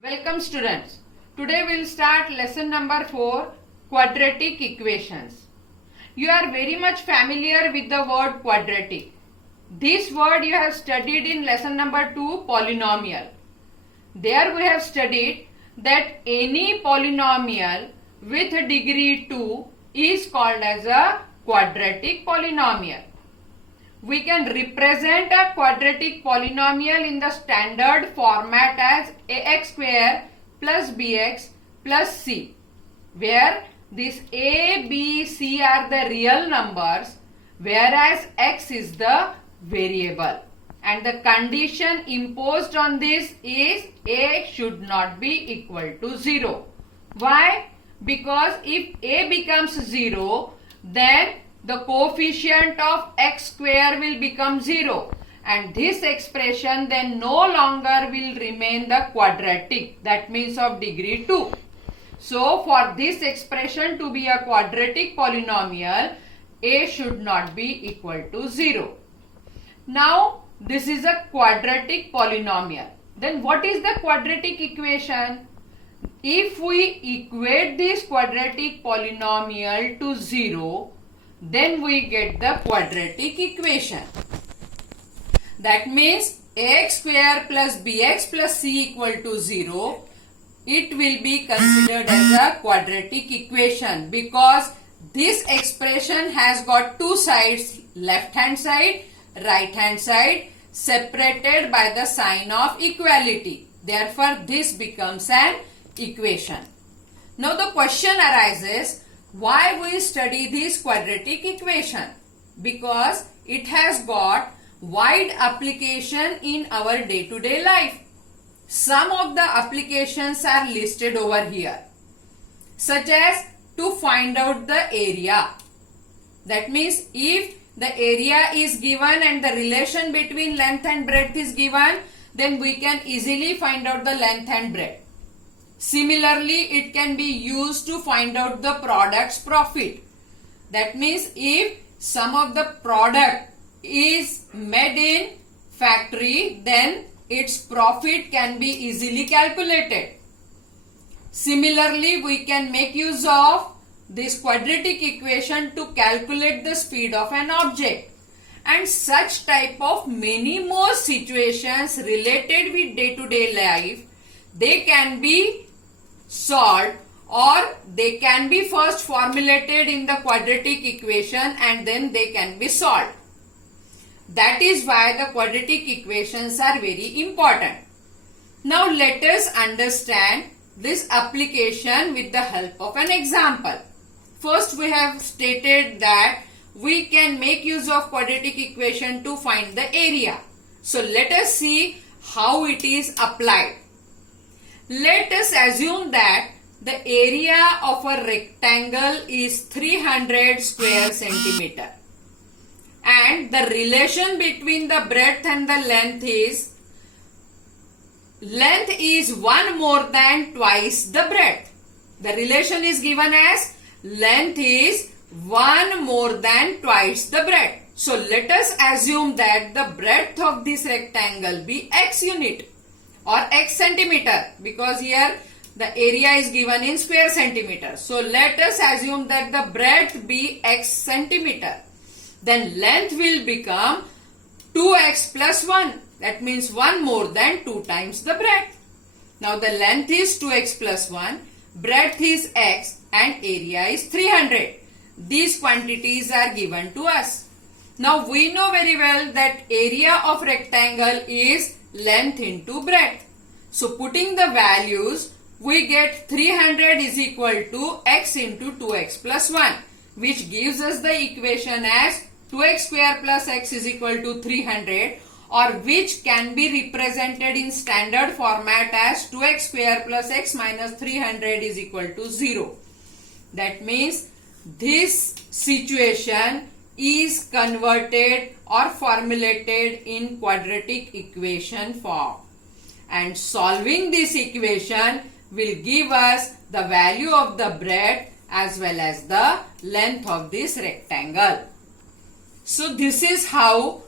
Welcome students. Today we will start lesson number 4, quadratic equations. You are very much familiar with the word quadratic. This word you have studied in lesson number 2, polynomial. There we have studied that any polynomial with degree 2 is called as a quadratic polynomial. We can represent a quadratic polynomial in the standard format as ax square plus bx plus c, where this a, b, c are the real numbers, whereas x is the variable. And the condition imposed on this is a should not be equal to 0. Why? Because if a becomes 0, then the coefficient of x square will become 0 and this expression then no longer will remain the quadratic, that means of degree 2. So for this expression to be a quadratic polynomial, a should not be equal to 0. Now this is a quadratic polynomial. Then what is the quadratic equation? If we equate this quadratic polynomial to 0, then we get the quadratic equation. That means ax square plus bx plus c equal to 0. It will be considered as a quadratic equation because this expression has got two sides, left hand side, right hand side, separated by the sign of equality. Therefore, this becomes an equation. Now the question arises, why we study this quadratic equation? Because it has got wide application in our day-to-day life. Some of the applications are listed over here, such as to find out the area. That means if the area is given and the relation between length and breadth is given, then we can easily find out the length and breadth. Similarly, it can be used to find out the product's profit. That means if some of the product is made in factory, then its profit can be easily calculated. Similarly, we can make use of this quadratic equation to calculate the speed of an object. And such type of many more situations related with day-to-day life, they can be solved or they can be first formulated in the quadratic equation and then they can be solved. That is why the quadratic equations are very important. Now let us understand this application with the help of an example. First we have stated that we can make use of quadratic equation to find the area. So let us see how it is applied. Let us assume that the area of a rectangle is 300 square centimeter and the relation between the breadth and the length is 1 more than twice the breadth. The relation is given as length is 1 more than twice the breadth. So let us assume that the breadth of this rectangle be x unit or x centimeter, because here the area is given in square centimeter. So let us assume that the breadth be x centimeter. Then length will become 2x plus 1. That means 1 more than 2 times the breadth. Now the length is 2x plus 1, breadth is x and area is 300. These quantities are given to us. Now we know very well that area of rectangle is length into breadth. So putting the values, we get 300 is equal to x into 2x plus 1, which gives us the equation as 2x square plus x is equal to 300, or which can be represented in standard format as 2x square plus x minus 300 is equal to 0. That means this situation is converted or formulated in quadratic equation form. And solving this equation will give us the value of the breadth as well as the length of this rectangle. So this is how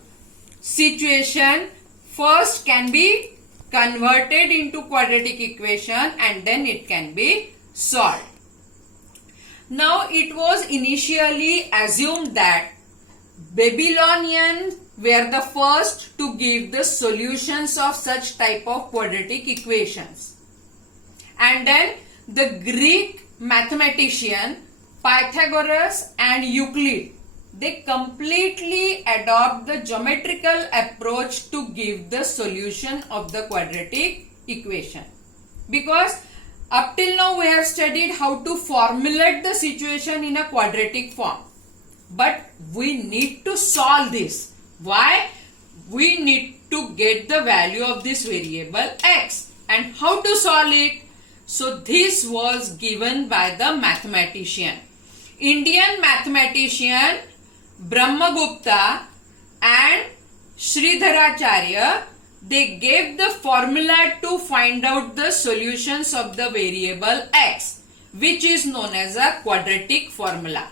situation first can be converted into quadratic equation and then it can be solved. Now it was initially assumed that Babylonians were the first to give the solutions of such type of quadratic equations. And then the Greek mathematician Pythagoras and Euclid, they completely adopt the geometrical approach to give the solution of the quadratic equation. Because up till now we have studied how to formulate the situation in a quadratic form. But we need to solve this. Why? We need to get the value of this variable x. And how to solve it? So this was given by the mathematician. Indian mathematician Brahmagupta and Sridharacharya, they gave the formula to find out the solutions of the variable x, which is known as a quadratic formula.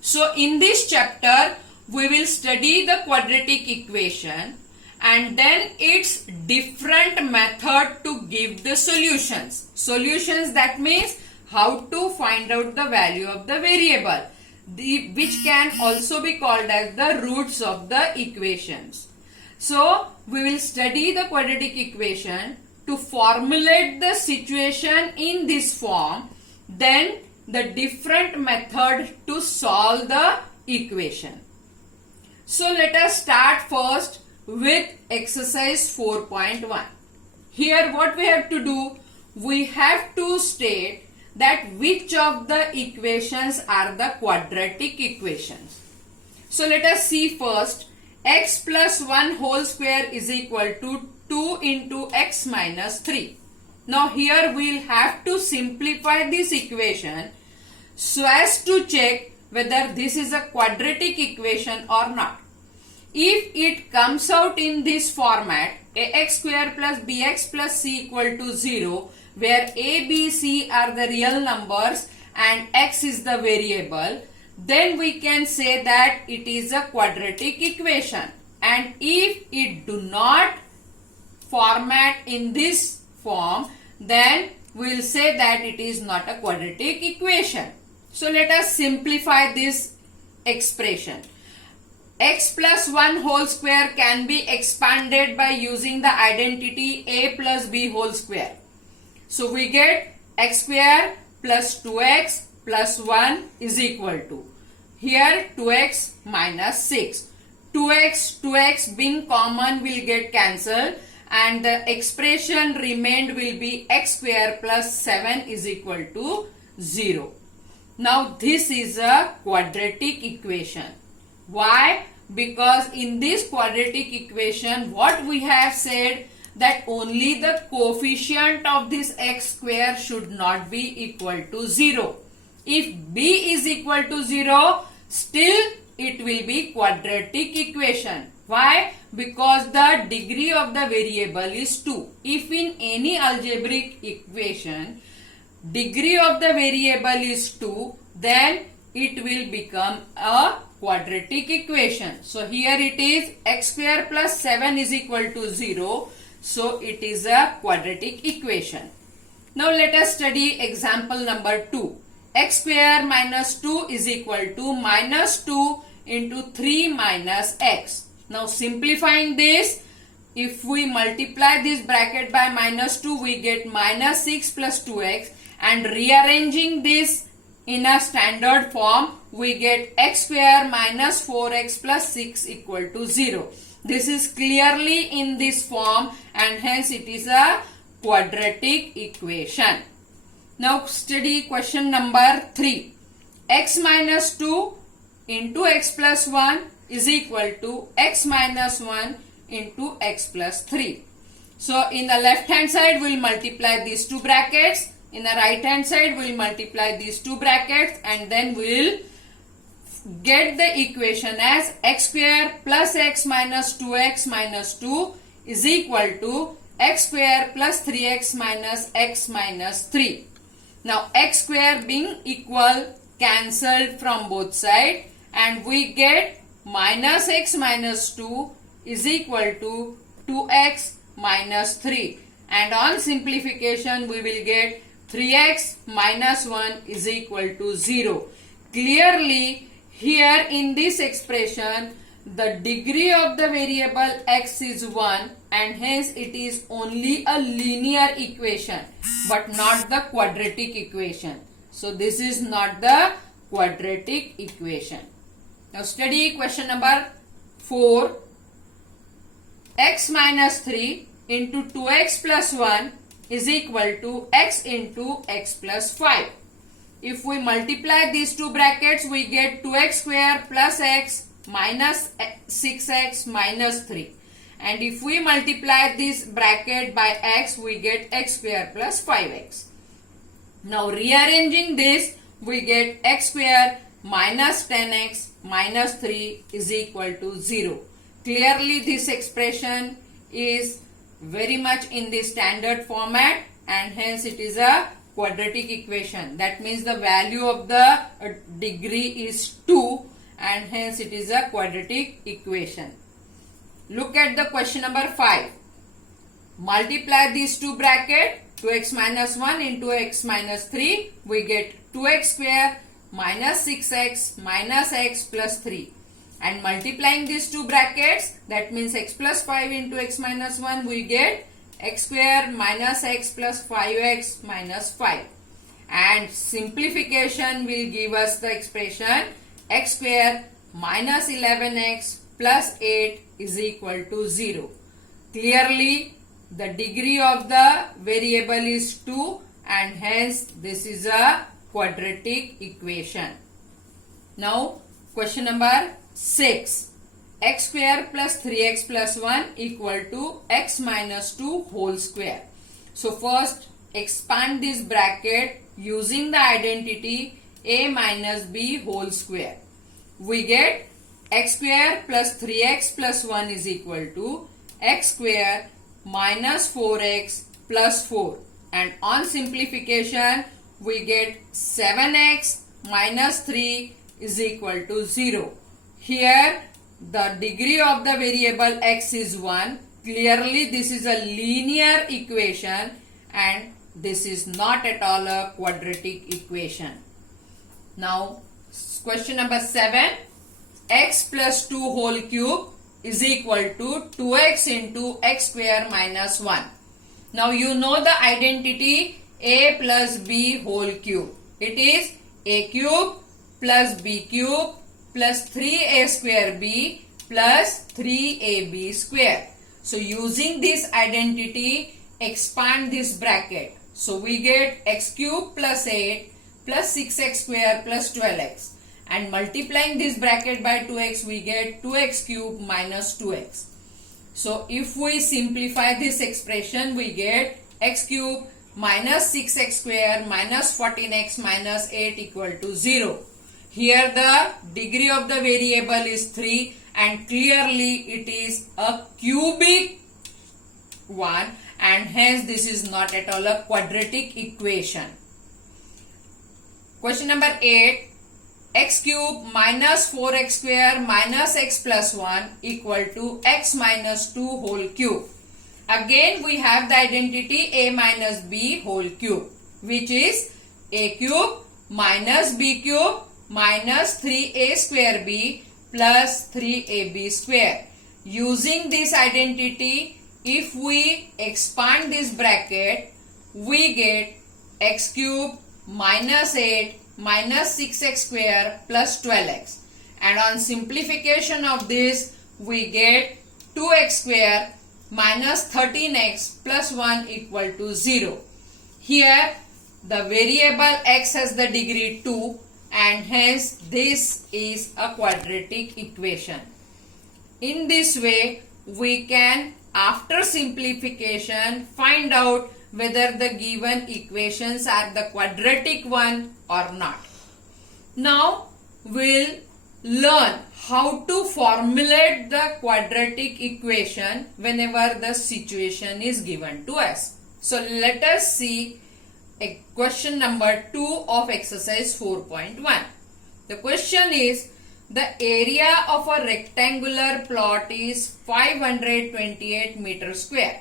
So in this chapter, we will study the quadratic equation and then its different method to give the solutions. Solutions, that means how to find out the value of the variable, which can also be called as the roots of the equations. So we will study the quadratic equation to formulate the situation in this form, then the different method to solve the equation. So let us start first with exercise 4.1. Here what we have to do, we have to state that which of the equations are the quadratic equations. So let us see first, x plus 1 whole square is equal to 2 into x minus 3. Now here we will have to simplify this equation so as to check whether this is a quadratic equation or not. If it comes out in this format, ax square plus bx plus c equal to 0, where a, b, c are the real numbers and x is the variable, then we can say that it is a quadratic equation. And if it do not format in this form, then we will say that it is not a quadratic equation. So let us simplify this expression. X plus 1 whole square can be expanded by using the identity a plus b whole square. So we get x square plus 2x plus 1 is equal to, here 2x minus 6. 2x being common will get cancelled and the expression remained will be x square plus 7 is equal to 0. Now this is a quadratic equation. Why? Because in this quadratic equation what we have said, that only the coefficient of this x square should not be equal to 0. If b is equal to 0, still it will be quadratic equation. Why? Because the degree of the variable is 2. If in any algebraic equation degree of the variable is 2, then it will become a quadratic equation. So here it is x square plus 7 is equal to 0. So it is a quadratic equation. Now let us study example number 2. X square minus 2 is equal to minus 2 into 3 minus x. Now simplifying this, if we multiply this bracket by minus 2, we get minus 6 plus 2x, and rearranging this in a standard form, we get x square minus 4x plus 6 equal to 0. This is clearly in this form and hence it is a quadratic equation. Now study question number 3. X minus 2 into x plus 1 is equal to x minus 1 into x plus 3. So in the left hand side we will multiply these two brackets. In the right hand side we will multiply these two brackets and then we will get the equation as x square plus x minus 2x minus 2 is equal to x square plus 3x minus x minus 3. Now x square being equal cancelled from both sides and we get minus x minus 2 is equal to 2x minus 3. and on simplification we will get 3x minus 1 is equal to 0. Clearly here in this expression the degree of the variable x is 1 and hence it is only a linear equation but not the quadratic equation. So this is not the quadratic equation. Now study question number 4. X minus 3 into 2x plus 1 is equal to x into x plus 5. If we multiply these two brackets, we get 2x square plus x minus 6x minus 3. And if we multiply this bracket by x, we get x square plus 5x. Now rearranging this, we get x square minus 10x minus 3 is equal to 0. Clearly this expression is very much in the standard format and hence it is a quadratic equation. That means the value of the degree is 2 and hence it is a quadratic equation. Look at the question number 5. Multiply these two brackets, 2x minus 1 into x minus 3, we get 2x square minus 6x minus x plus 3. And multiplying these two brackets, that means x plus 5 into x minus 1, we get x square minus x plus 5x minus 5. And simplification will give us the expression x square minus 11x plus 8 is equal to 0. Clearly the degree of the variable is 2 and hence this is a quadratic equation. Now question number 6. X square plus 3x plus 1 equal to x minus 2 whole square. So first expand this bracket using the identity a minus b whole square. We get x square plus 3x plus 1 is equal to x square minus 4x plus 4. And on simplification we get 7x minus 3 is equal to 0. Here the degree of the variable x is 1. Clearly this is a linear equation and this is not at all a quadratic equation. Now question number 7. X plus 2 whole cube is equal to 2x into x square minus 1. Now you know the identity a plus b whole cube. It is a cube plus b cube plus 3a square b plus 3ab square. So using this identity, expand this bracket. So we get x cube plus 8 plus 6x square plus 12x. And multiplying this bracket by 2x, we get 2x cube minus 2x. So if we simplify this expression, we get x cube minus 6x square minus 14x minus 8 equal to 0. Here the degree of the variable is 3 and clearly it is a cubic one and hence this is not at all a quadratic equation. Question number 8. X cube minus 4x square minus x plus 1 equal to x minus 2 whole cube. Again we have the identity a minus b whole cube, which is a cube minus b cube minus 3a square b plus 3ab square. Using this identity, if we expand this bracket, we get x cube minus 8 minus 6x square plus 12x. And on simplification of this, we get 2x square minus 13x plus 1 equal to 0. Here the variable x has the degree 2 and hence this is a quadratic equation. In this way, we can, after simplification, find out whether the given equations are the quadratic one or not. Now we'll learn how to formulate the quadratic equation whenever the situation is given to us. So let us see a question number 2 of exercise 4.1. The question is, the area of a rectangular plot is 528 meters square.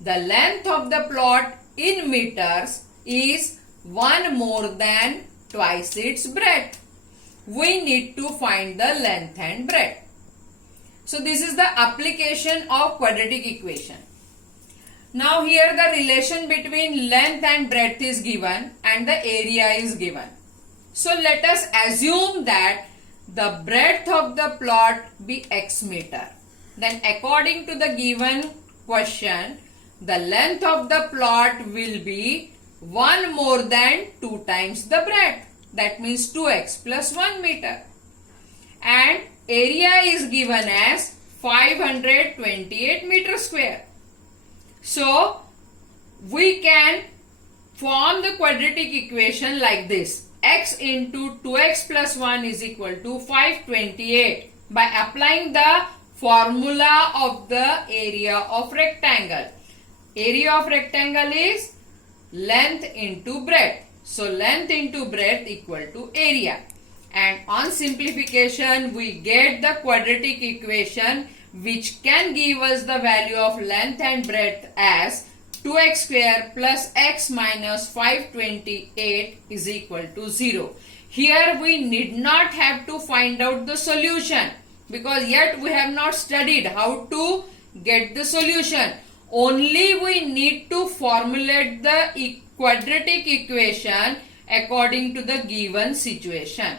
the length of the plot in meters is 1 more than twice its breadth. We need to find the length and breadth. So this is the application of quadratic equation. Now here the relation between length and breadth is given and the area is given. So let us assume that the breadth of the plot be x meter. Then according to the given question, the length of the plot will be 1 more than 2 times the breadth. That means 2x plus 1 meter. And area is given as 528 meter square. So we can form the quadratic equation like this. X into 2x plus 1 is equal to 528 by applying the formula of the area of rectangle. Area of rectangle is length into breadth. So length into breadth equal to area. And on simplification we get the quadratic equation which can give us the value of length and breadth as 2x square plus x minus 528 is equal to 0. Here we need not have to find out the solution because yet we have not studied how to get the solution. Only we need to formulate the quadratic equation according to the given situation.